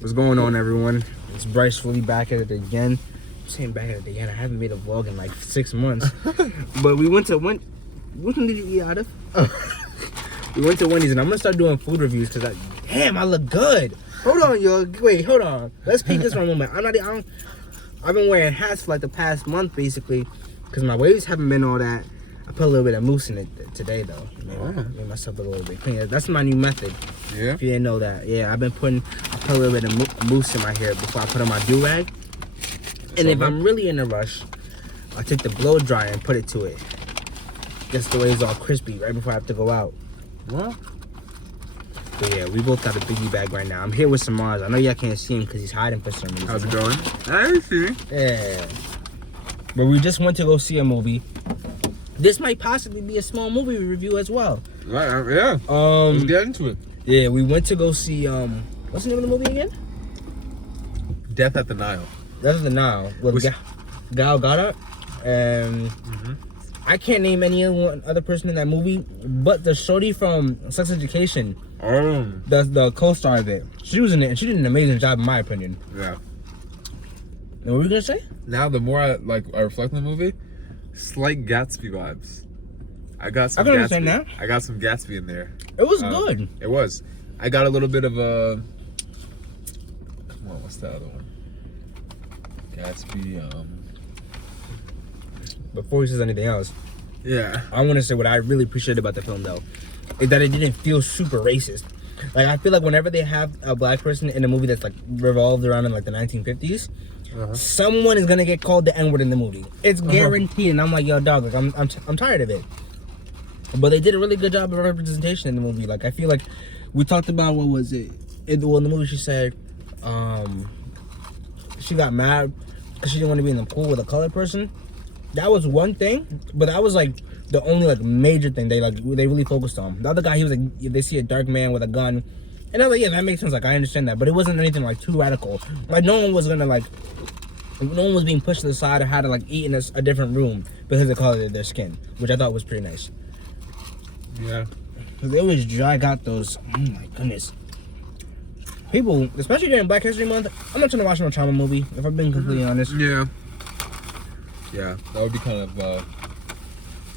What's going on, everyone? It's Bryce fully back at it again. I'm saying back at it again. I haven't made a vlog in like 6 months. But we went to when did you eat out of? We went to Wendy's, and I'm gonna start doing food reviews because I look good. Hold on, yo. Wait, hold on. Let's paint this for a moment. I've been wearing hats for like the past month basically because my waves haven't been all that. I put a little bit of mousse in it today though. Made myself a little bit cleaner. That's my new method. Yeah. If you didn't know that, yeah, I put a little bit of mousse in my hair before I put on my do rag. And if I'm really in a rush, I take the blow dryer and put it to it. Just the way it's all crispy right before I have to go out. What? But yeah, we both got a biggie bag right now. I'm here with Semaj. I know y'all can't see him because he's hiding for some reason. How's it going? I see. Yeah. But we just went to go see a movie. This might possibly be a small movie review as well. Right, yeah. Let's get into it. Yeah, we went to go see what's the name of the movie again? Death at the Nile. Death at the Nile with Gal Gadot, and I can't name any other person in that movie, but the shorty from Sex Education, the co-star of it, she was in it, and she did an amazing job in my opinion. Yeah. And what were you gonna say? Now, the more I reflect on the movie, slight Gatsby vibes. I got some. I can understand that. I got some Gatsby in there. It was good. It was. I got a little bit of a. Come on, what's the other one? Gatsby. Before he says anything else, Yeah. I want to say what I really appreciated about the film though, is that it didn't feel super racist. Like I feel like whenever they have a black person in a movie that's like revolved around in like the 1950s, someone is gonna get called the N-word in the movie. It's guaranteed, and I'm like, yo, dog, like I'm tired of it. But they did a really good job of representation in the movie. Like I feel like we talked about what was it? In the movie, she said she got mad because she didn't want to be in the pool with a colored person. That was one thing, but that was like the only like major thing they really focused on. The other guy, he was like, they see a dark man with a gun, and I was like, yeah, that makes sense. Like I understand that, but it wasn't anything like too radical. Like no one was being pushed to the side or had to like eat in a different room because of the color of their skin, which I thought was pretty nice. Yeah. Cause they always drag out those. Oh my goodness. People, especially during Black History Month, I'm not trying to watch no trauma movie. If I'm being completely honest. Yeah. Yeah, that would be kind of,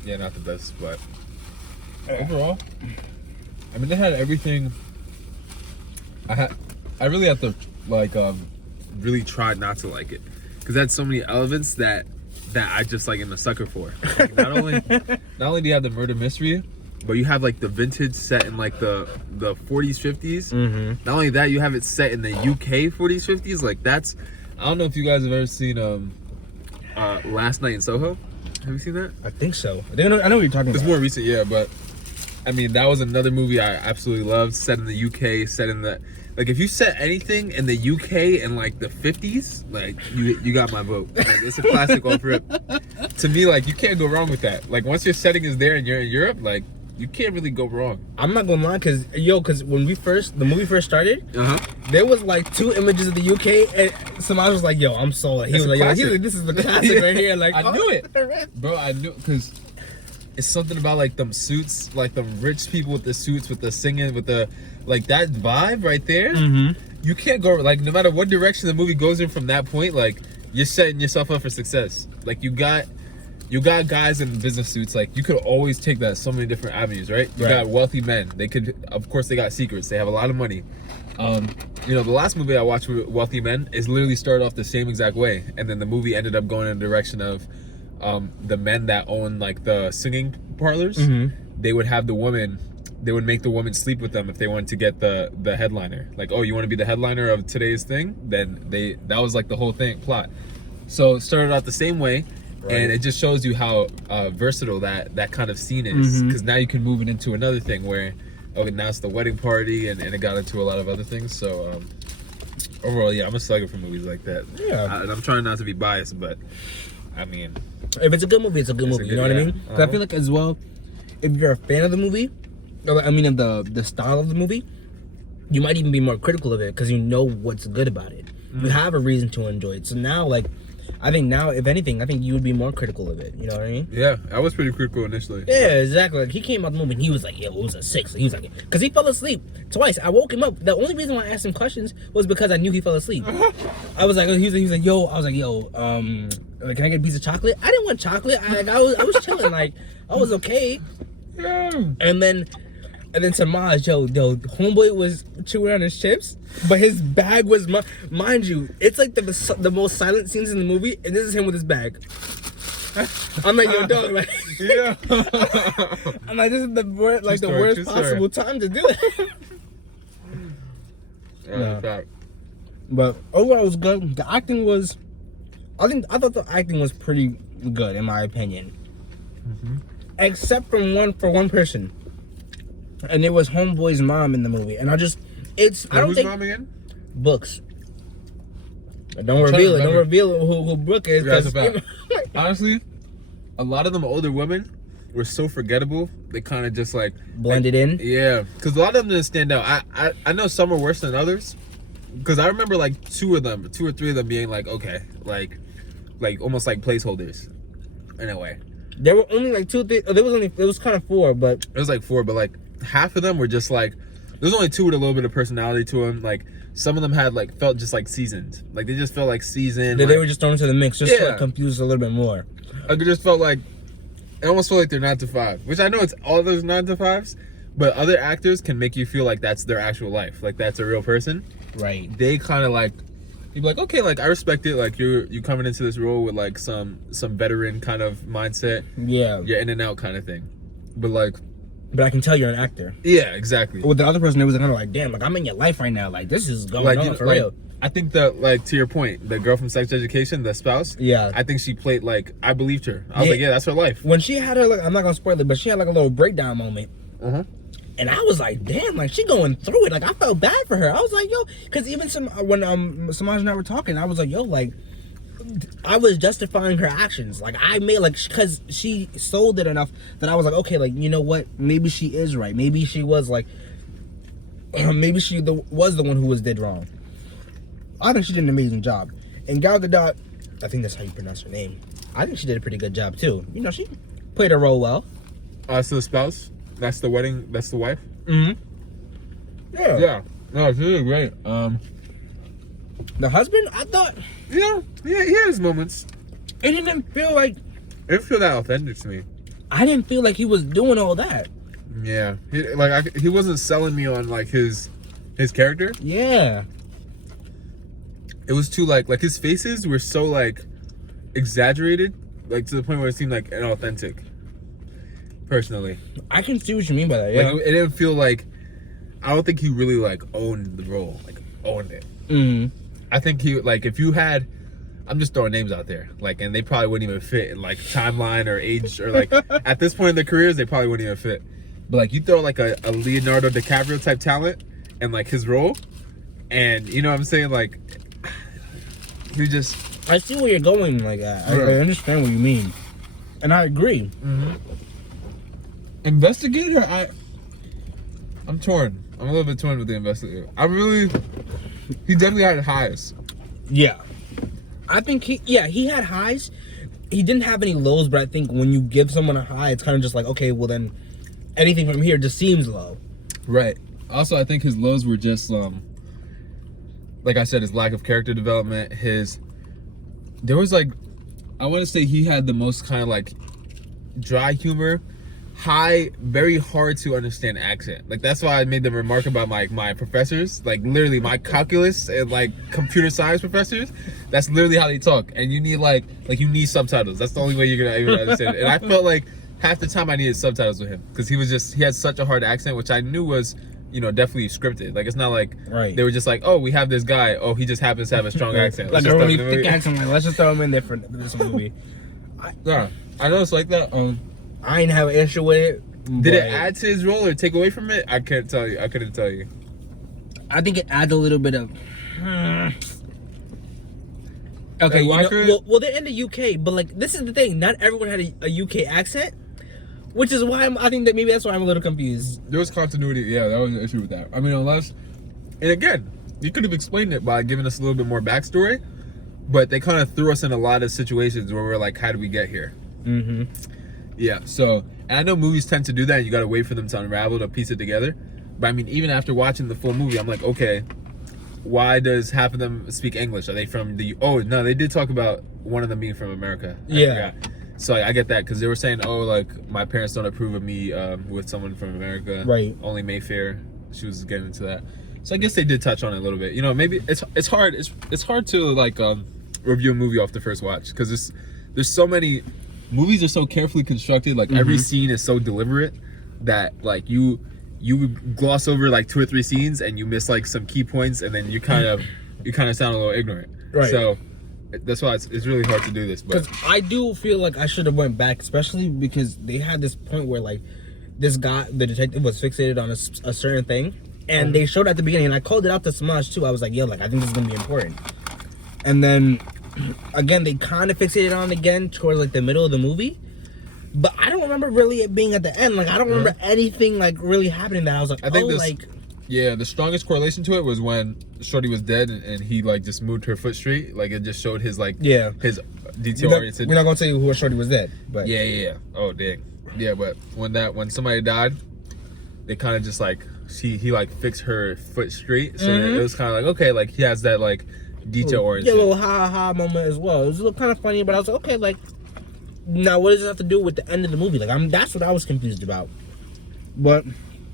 not the best, but overall, I mean, they had everything. I really have to, really try not to like it, because it had so many elements that I just, am a sucker for. Like, not only do you have the murder mystery, but you have, the vintage set in, the 40s, 50s. Not only that, you have it set in the UK 40s, 50s. That's, I don't know if you guys have ever seen, Last Night in Soho. Have you seen that? I think so. I know what you're talking about. It's more recent, yeah, but I mean that was another movie I absolutely loved. Set in the UK, set in the if you set anything in the UK in the 50s, you got my vote. It's a classic off rip. To me, you can't go wrong with that. Once your setting is there and you're in Europe, you can't really go wrong. I'm not gonna lie, cause when the movie first started, there was 2 images of the UK, and Semaj was like, "Yo, I'm sold." He was like, "Yo, this is the classic right here." I knew it, bro. I knew, cause it's something about them suits, them rich people with the suits, with the singing, with the that vibe right there. You can't go no matter what direction the movie goes in from that point. You're setting yourself up for success. You got guys in business suits. You could always take that so many different avenues, right? You got wealthy men. They could, of course, they got secrets. They have a lot of money. The last movie I watched with Wealthy Men is literally started off the same exact way, and then the movie ended up going in the direction of the men that own the singing parlors. They would have the woman. They would make the woman sleep with them if they wanted to get the headliner. Oh, you want to be the headliner of today's thing? Then that was the whole thing plot. So it started out the same way. Right. And it just shows you how versatile that kind of scene is, because now you can move it into another thing where, now it's the wedding party, and it got into a lot of other things. So overall, yeah, I'm a sucker for movies like that. Yeah, and I'm trying not to be biased, but I mean, if it's a good movie, it's a good movie. You know what I mean? Because I feel like as well, if you're a fan of the movie, of the style of the movie, you might even be more critical of it because you know what's good about it. You have a reason to enjoy it. So now, I think now, if anything, I think you would be more critical of it. You know what I mean? Yeah, I was pretty critical initially. Yeah, exactly. Like, he came out the movie and he was like, "Yo, it was a 6." He was like, because he fell asleep twice. I woke him up. The only reason why I asked him questions was because I knew he fell asleep. I was like, he was like, "Yo," I was like, "Yo, like, can I get a piece of chocolate?" I didn't want chocolate. I was chilling. Like, I was okay. Yeah. And then Semaj, yo, homeboy was chewing on his chips, but his bag was, mind you, it's like the most silent scenes in the movie, and this is him with his bag. I'm like, yo, dog, like, Yeah. I'm like, this is the worst possible time to do it. Yeah. But overall, it was good. The acting was, I thought the acting was pretty good in my opinion, except for one person. And it was homeboy's mom in the movie, and I don't think mom again? Books. Don't reveal it. Don't reveal who Brooke is. Honestly, a lot of them older women were so forgettable. They kind of just like blended in. Yeah, because a lot of them didn't stand out. I know some were worse than others. Because I remember like 2 or 3 of them being like okay, like almost like placeholders, in a way. There were only like 2. It was kind of 4, but it was like 4, but like half of them were just like, there's only 2 with a little bit of personality to them. Like some of them had like felt just like seasoned, like they just felt like seasoned. They were just thrown into the mix, just to like confuse a little bit more. Like it just felt like, it almost felt like they're 9 to 5, which I know it's all those 9 to 5s, but other actors can make you feel like that's their actual life, like that's a real person. Right. They kind of like, you'd be like, okay, like I respect it. Like you coming into this role with like some veteran kind of mindset. Yeah. You're in and out kind of thing, but I can tell you're an actor. Yeah, exactly. With the other person, it was kind of like, damn, like I'm in your life right now. Like this is going on for real. I think that, like, to your point, the girl from Sex Education, the spouse. Yeah. I think she played like, I believed her. I was like, yeah, that's her life. When she had her, like, I'm not gonna spoil it, but she had like a little breakdown moment. And I was like, damn, like she going through it. Like I felt bad for her. I was like, yo, because even when Semaj and I were talking, I was like, yo, like I was justifying her actions. Like I made because she sold it enough that I was like, okay, like you know what? Maybe she is right. Maybe she was like, maybe she was the one who did wrong. I think she did an amazing job. And Gal Gadot, I think that's how you pronounce her name. I think she did a pretty good job too. You know, she played her role well. So the spouse, that's the wedding, that's the wife. Yeah. Yeah. No, she did great. The husband, I thought. Yeah, he had his moments. It didn't feel like. It didn't feel that authentic to me. I didn't feel like he was doing all that. Yeah, he wasn't selling me on like his character. Yeah. It was too like his faces were so like exaggerated, like to the point where it seemed like inauthentic. Personally, I can see what you mean by that. Yeah, like, it didn't feel like. I don't think he really like owned the role, like owned it. I think he like if you had. I'm just throwing names out there, like, and they probably wouldn't even fit in like timeline or age or like at this point in their careers, they probably wouldn't even fit. But like you throw like a Leonardo DiCaprio type talent and like his role, and you know what I'm saying, like he just. I see where you're going. Like I understand what you mean, and I agree. Investigator, I'm torn. I'm a little bit torn with the investigator. He definitely had highs. Yeah. I think he had highs. He didn't have any lows, but I think when you give someone a high, it's kind of just like, okay, well then anything from here just seems low. Right. Also, I think his lows were just, like I said, his lack of character development, there was like, I want to say he had the most kind of like dry humor, high, very hard to understand accent. Like that's why I made the remark about my professors, like literally my calculus and like computer science professors. That's literally how they talk, and you need like you need subtitles. That's the only way you're gonna even understand it. And I felt like half the time I needed subtitles with him because he had such a hard accent, which I knew was definitely scripted. Like it's not like they were just like, oh, we have this guy, oh, he just happens to have a strong accent. Like a really thick accent. Like, let's just throw him in there for this movie. Yeah, I know it's like that. I ain't have an issue with it. Did it add to his role or take away from it? I couldn't tell you. I think it adds a little bit of. Okay, well, they're in the UK, but like this is the thing. Not everyone had a UK accent, which is why I think that maybe that's why I'm a little confused. There was continuity. Yeah, that was an issue with that. I mean, and again, you could have explained it by giving us a little bit more backstory, but they kind of threw us in a lot of situations where we're like, how do we get here? Mm-hmm. Yeah, so, and I know movies tend to do that, and you gotta wait for them to unravel, to piece it together. But I mean, even after watching the full movie, I'm like, okay, why does half of them speak English? Are they from the... Oh, no, they did talk about one of them being from America. I forgot. So I get that, because they were saying, oh, like, my parents don't approve of me with someone from America. Right. Only Mayfair. She was getting into that. So I guess they did touch on it a little bit. You know, maybe it's hard to, like, review a movie off the first watch, because there's so many... Movies are so carefully constructed, like, every scene is so deliberate that, like, you gloss over, like, 2 or 3 scenes, and you miss, like, some key points, and then you kind of sound a little ignorant. Right. So that's why it's really hard to do this. But because I do feel like I should have went back, especially because they had this point where, like, this guy, the detective, was fixated on a certain thing, and they showed at the beginning, and I called it out to Semaj too. I was like, yo, like, I think this is gonna be important. And then again, they kind of fixated on it again towards, like, the middle of the movie, but I don't remember really it being at the end. Like, I don't remember anything, like, really happening that I was like, yeah, the strongest correlation to it was when Shorty was dead and he, like, just moved her foot straight. Like, it just showed his, like, his detail oriented. We're not gonna tell you who Shorty was dead, but yeah. Oh, dang. Yeah, but when somebody died, they kind of just, like, he like fixed her foot straight, so it was kind of like, okay, like, he has that, like, detail oriented. Yeah, a little ha moment as well. It was a little kind of funny, but I was like, okay, like, now what does it have to do with the end of the movie? Like, that's what I was confused about. But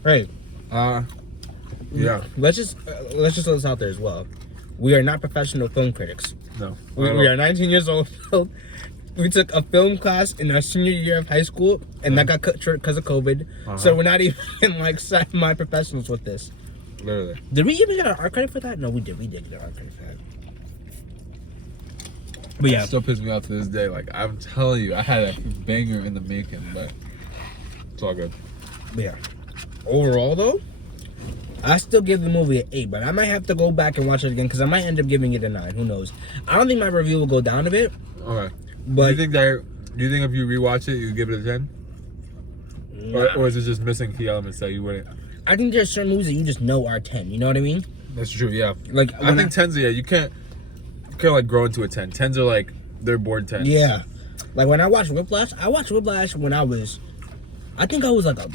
hey, yeah, let's just let this out there as well. We are not professional film critics. No, we are 19 years old. We took a film class in our senior year of high school, and that got cut short because of COVID. So we're not even, like, semi-professionals with this. Literally. Did we even get our art credit for that? No, we did. We did get our art credit for that. But yeah, it still pisses me off to this day. Like, I'm telling you, I had a banger in the making, but it's all good. But yeah, overall though, I still give the movie an 8, but I might have to go back and watch it again because I might end up giving it a 9. Who knows? I don't think my review will go down a bit. Okay. But do you think if you rewatch it, you give it a 10? Or is it just missing key elements that you wouldn't? I think there's certain movies that you just know are 10. You know what I mean? That's true. Yeah. Like, I think 10s. Yeah, you can't like grow into a 10. 10s are like they're bored 10s. Yeah. Like when I watched Whiplash when I think I was like a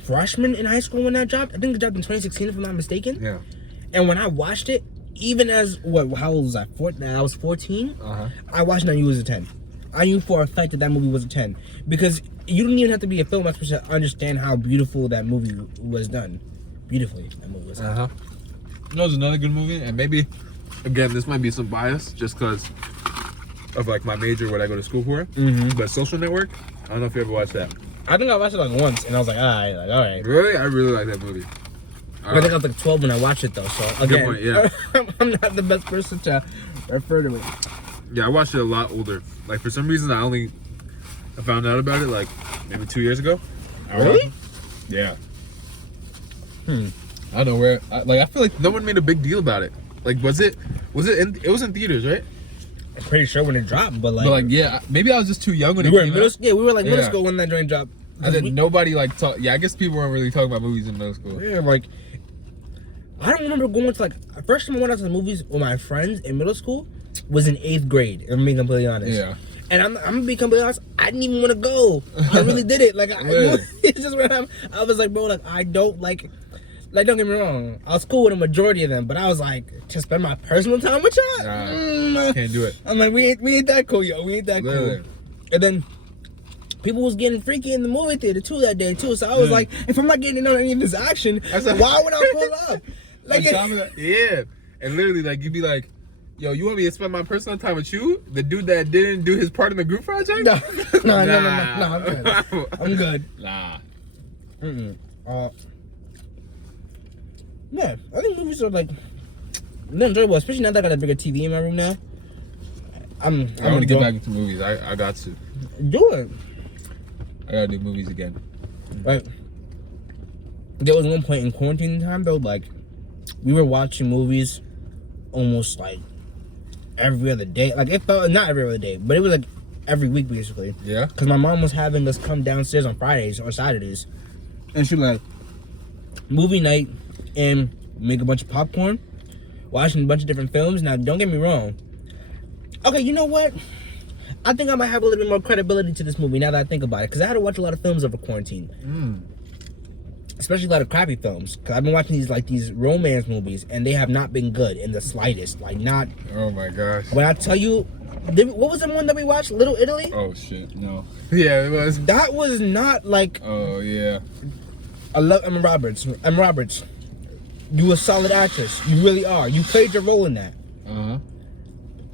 freshman in high school when that dropped. I think it dropped in 2016 if I'm not mistaken. Yeah. And when I watched it, even as how old was I? I was 14. I watched it and I knew it was a 10. I knew for a fact that movie was a 10 because you don't even have to be a film expert to understand how beautiful that movie was done. Beautifully, that movie was done. You know, it's another good movie, and maybe again this might be some bias just because of, like, my major, what I go to school for. But Social Network, I don't know if you ever watched that. I think I watched it like once, and I was like, all right. Really? I really like that movie. I think I was like 12 when I watched it though, so again, good point, yeah. I'm not the best person to refer to it. Yeah, I watched it a lot older. Like, for some reason, I found out about it, like, maybe 2 years ago. Really? Yeah. I don't know where. I feel like no one made a big deal about it. Like, was it in theaters, right? I'm pretty sure when it dropped, but like yeah, maybe I was just too young when we it were came in out. we were like middle school when that joint dropped. And then nobody, like, talk. Yeah, I guess people weren't really talking about movies in middle school. Yeah, like, I don't remember going to, like, the first time I went out to the movies with my friends in middle school was in 8th grade, if I'm being completely honest. Yeah. And I'm gonna be completely honest, I didn't even want to go. I really did it. Like, it's just when I was like, bro, like, I don't, like, don't get me wrong, I was cool with a majority of them, but I was like, to spend my personal time with y'all? Nah, can't do it. I'm like, we ain't that cool, yo. We ain't that cool. And then people was getting freaky in the movie theater too that day too. So I was like, if I'm not getting to know any of this action, why would I pull up? Like, yeah. And literally, like, you'd be like, yo, you want me to spend my personal time with you? The dude that didn't do his part in the group project? No, I'm good. I'm good. Nah. Yeah, I think movies are, like, they're enjoyable, especially now that I got a bigger TV in my room now. I want to get back into movies. I got to. Do it. I gotta do movies again. Right. There was one point in quarantine time though, like, we were watching movies almost like every other day. Like, it felt not every other day, but it was like every week basically. Yeah. Because my mom was having us come downstairs on Fridays or Saturdays, and she was like, movie night, and make a bunch of popcorn, watching a bunch of different films. Now, don't get me wrong, Okay, you know what? I think I might have a little bit more credibility to this movie now that I think about it, because I had to watch a lot of films over quarantine, especially a lot of crappy films. Because I've been watching these romance movies, and they have not been good in the slightest. Like, not. Oh my gosh. When I tell you, what was the one that we watched? Little Italy. Oh shit, no. Yeah, it was. That was not like. Oh yeah. I love Emma Roberts. Emma Roberts, you a solid actress. You really are. You played your role in that.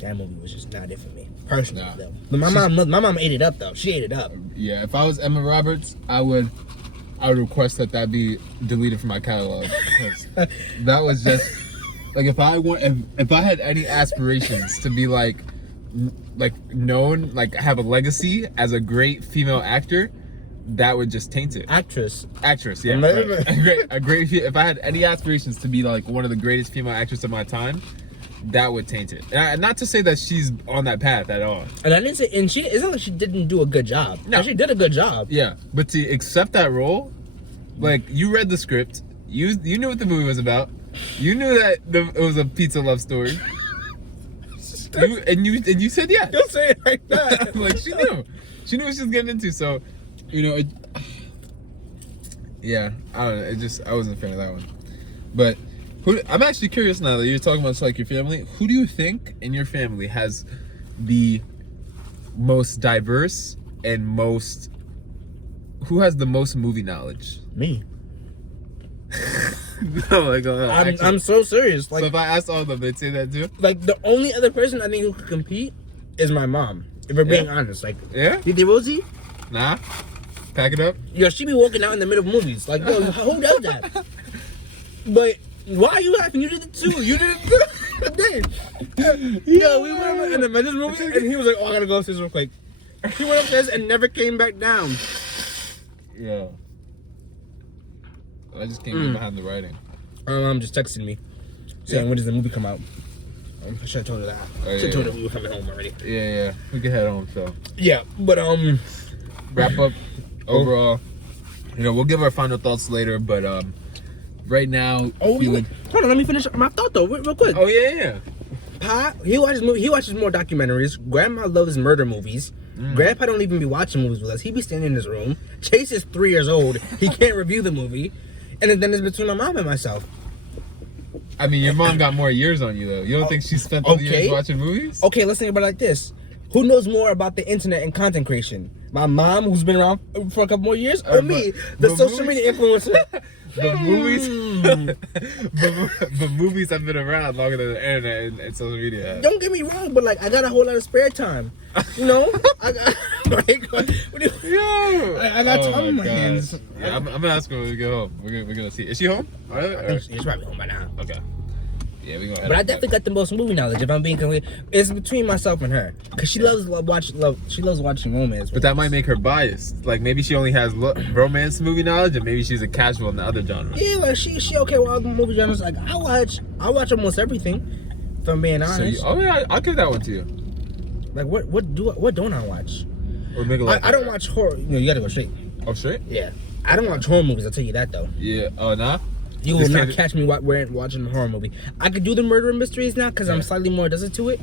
That movie was just not it for me. Personally, though. But my mom ate it up, though. She ate it up. Yeah, if I was Emma Roberts, I would request that be deleted from my catalog, because that was just like, if I had any aspirations to be like known, like have a legacy as a great female actor, that would just taint it. Actress, yeah. Right. a great. If I had any aspirations to be like one of the greatest female actresses of my time, that would taint it. And not to say that she's on that path at all. And I didn't say, and she isn't like she didn't do a good job. No, she did a good job. Yeah, but to accept that role, like, you read the script, you knew what the movie was about, you knew that it was a pizza love story, and you said yeah. Don't say it like that. Like, she knew what she was getting into. So, yeah, I don't know. I wasn't a fan of that one, but. I'm actually curious now that you're talking about like your family. Who do you think in your family has the most diverse and who has the most movie knowledge? Me. No, like, I'm so serious. Like, so if I asked all of them, they'd say that too? Like, the only other person I think who could compete is my mom. If we're being honest. Like, yeah? You think Rosie? Nah. Pack it up? Yo, she be walking out in the middle of movies. Like, yo, who does that? But why are you laughing? You did it too. You did it too. Yo, we went in the Mendes movie, and he was like, "Oh, I gotta go upstairs real quick." He went upstairs and never came back down. Yeah. I just can't get behind the writing. Just texting me saying, when does the movie come out? I should have told her that. Should have told her we were coming home already. Yeah. We can head home, so. Yeah, but wrap up overall. We'll give our final thoughts later, but right now, hold on, let me finish my thought though, real quick. Oh yeah. Pa, he watches more documentaries. Grandma loves murder movies. Grandpa don't even be watching movies with us. He be standing in his room. Chase is 3 years old. He can't review the movie. And then it's between my mom and myself. I mean, your mom got more years on you though. You don't think she spent all the years watching movies? Okay, let's think about it like this. Who knows more about the internet and content creation? My mom, who's been around for a couple more years, or me, the social media influencer? The movies have been around longer than the internet and social media. Don't get me wrong, but like, I got a whole lot of spare time. I got I got time on my hands. Yeah, I'm gonna ask her when we get home. We're gonna see. Is she home? She's probably home by now. Okay. Yeah, we gonna. But I definitely got the most movie knowledge. If I'm being complete, it's between myself and her, cause she loves watching romance. But that might make her biased. Like, maybe she only has romance movie knowledge, and maybe she's a casual in the other genres. Yeah, like she okay with all the movie genres. Like, I watch almost everything. If I'm being honest. I'll give that one to you. Like, what don't I watch? Or make I don't watch horror. You gotta go straight. Oh, straight? Yeah, I don't watch horror movies. I'll tell you that though. Yeah. Oh, nah. You will not catch me watching a horror movie. I could do the murder mysteries now because I'm slightly more adjusted to it.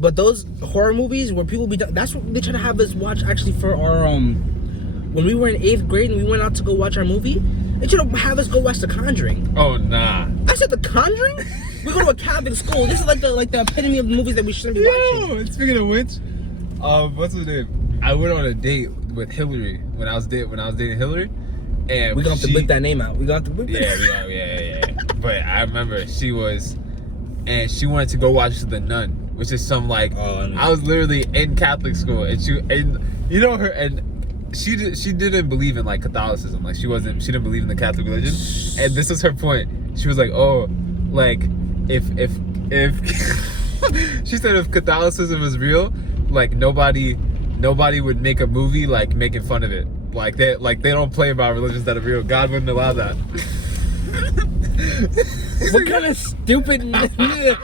But those horror movies where people that's what they try to have us watch actually for our when we were in 8th grade and we went out to go watch our movie. They should have us go watch The Conjuring. Oh nah. I said The Conjuring? We go to a Catholic school. This is like the epitome of the movies that we shouldn't be watching. Yo, speaking of which, what's her name? I went on a date with Hillary when I was dating Hillary. And we're gonna have to bleep that name out. We got to bleep that. Yeah. But I remember she wanted to go watch The Nun, which is some like I was literally in Catholic school, and she didn't believe in like Catholicism. Like she didn't believe in the Catholic religion, and this is her point. She was like, oh, like if she said if Catholicism was real, like nobody would make a movie like making fun of it. Like they don't play about religions that are real. God wouldn't allow that. What kind of stupid? Yeah,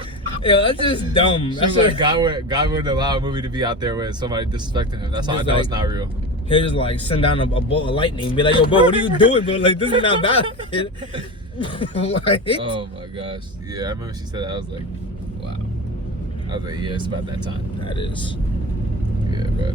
that's just dumb. That's like God wouldn't allow a movie to be out there with somebody disrespecting him. That's how I know it's not real. He'll just like send down a bolt of lightning and be like, yo, bro, what are you doing, bro? Like, this is not valid. Like, oh my gosh. Yeah, I remember she said that. I was like, wow. I was like, yeah, it's about that time. That is. Yeah, but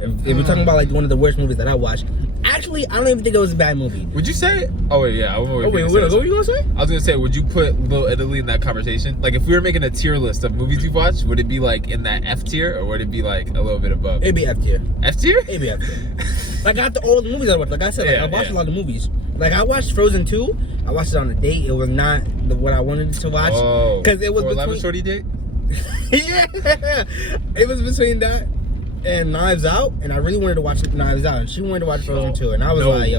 If we're talking about like one of the worst movies that I watched, actually, I don't even think it was a bad movie. would you say? Oh wait, yeah. What were you gonna say? I was gonna say, would you put Little Italy in that conversation? Like, if we were making a tier list of movies you've watched, would it be like in that F tier, or would it be like a little bit above? It'd be F tier. F tier? It'd be F tier. Like after all the movies I watched, like I said, like, I watched a lot of movies. Like I watched Frozen 2. I watched it on a date. It was not what I wanted to watch because it was between. Shorty date. Yeah, it was between that and Knives Out, and I really wanted to watch Knives Out, and she wanted to watch Frozen 2, and I was like,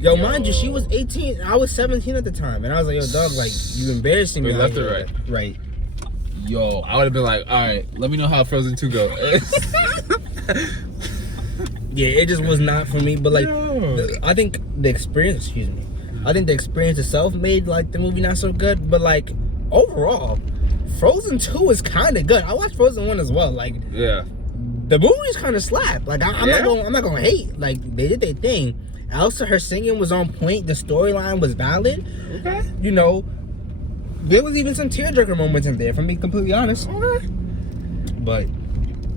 yo, mind you, she was 18, I was 17 at the time, and I was like, yo, dog, like, you embarrassing me. Left or right? Right. Yo, I would have been like, all right, let me know how Frozen 2 go. Yeah, it just was not for me, but like, I think the experience, I think the experience itself made like the movie not so good, but like overall, Frozen 2 is kind of good. I watched Frozen 1 as well. Like, yeah, the movie's kind of slap. Like, I'm not gonna hate. Like, they did their thing. Elsa, her singing was on point. The storyline was valid. Okay. You know, there was even some tearjerker moments in there, if I'm being completely honest. Okay. But,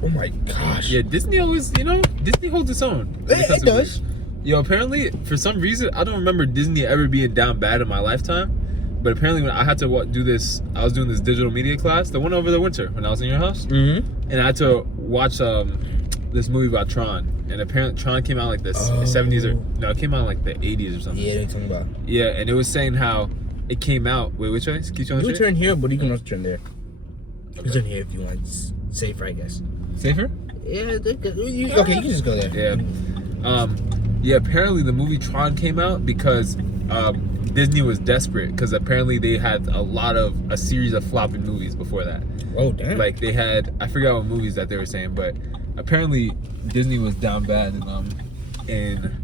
oh my gosh. Yeah, Disney always, Disney holds its own. It does. Yo, apparently, for some reason, I don't remember Disney ever being down bad in my lifetime. But apparently, when I had to do this, I was doing this digital media class, the one over the winter when I was in your house, and I had to watch this movie about Tron. And apparently, Tron came out like the 70s it came out like the 80s or something. Yeah, they're talking about. Yeah, and it was saying how it came out. Wait, which way? Keep going. You turn here, but you can also turn there. You turn here if you want. It's safer, I guess. Safer? Yeah. Okay, you can just go there. Yeah. Yeah. Apparently, the movie Tron came out because Disney was desperate because apparently they had a series of flopping movies before that. Oh damn! Like they had, I forgot what movies that they were saying, but apparently Disney was down bad in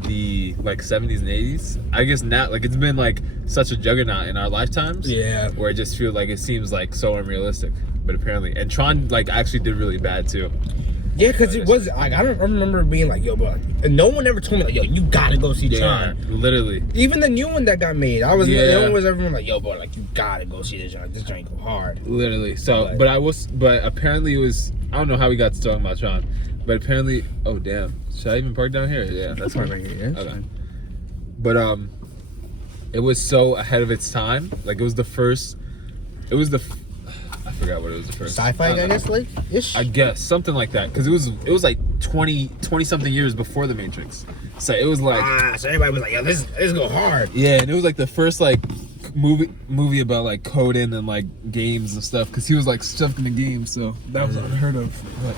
the like 70s and 80s. I guess now, like it's been like such a juggernaut in our lifetimes. Yeah. Where it just feels like it seems like so unrealistic, but apparently, and Tron like actually did really bad too. Yeah, because it was like I remember being like, yo, bro, and no one ever told me like, yo, you gotta go see Tron. Literally. Even the new one that got made, no one was ever like, yo, bro, like you gotta go see this Tron. This joint go hard. Literally. So, but apparently it was. I don't know how we got to talking about Tron, but apparently, oh damn, should I even park down here? Yeah, that's fine right here. Yeah. Okay. But it was so ahead of its time. Like it was the first. It was the. I forgot what it was the first. Sci-fi, I guess, like ish. I guess something like that, because it was like 20 something years before the Matrix. So it was like so everybody was like, yo, this go hard. Yeah, and it was like the first like movie about like coding and like games and stuff, because he was like stuck in the game, so that was unheard of. But,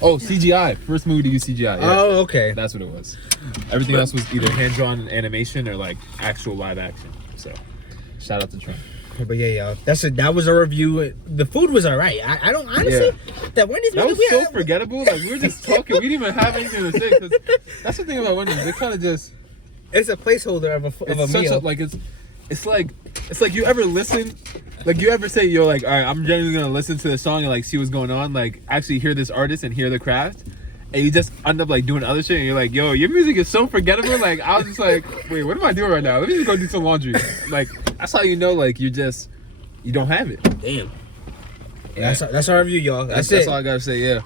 CGI, first movie to use CGI. Yeah. Oh, okay, that's what it was. Everything else was either hand-drawn animation or like actual live action. So shout out to Tron. But yeah, that was a review. The food was alright. I don't honestly that Wendy's. That was so forgettable. Like we were just talking. We didn't even have anything to say. Cause that's the thing about Wendy's. They kind of just. It's a placeholder of a meal. It's like you ever listen, like you ever say you're like, all right, I'm genuinely gonna listen to the song and like see what's going on, like actually hear this artist and hear the craft, and you just end up like doing other shit and you're like, yo, your music is so forgettable. Like I was just like, wait, what am I doing right now? Let me just go do some laundry. Like that's how you know, like you don't have it. Damn. Yeah. That's our review, y'all. That's it. That's all I gotta say. Yeah.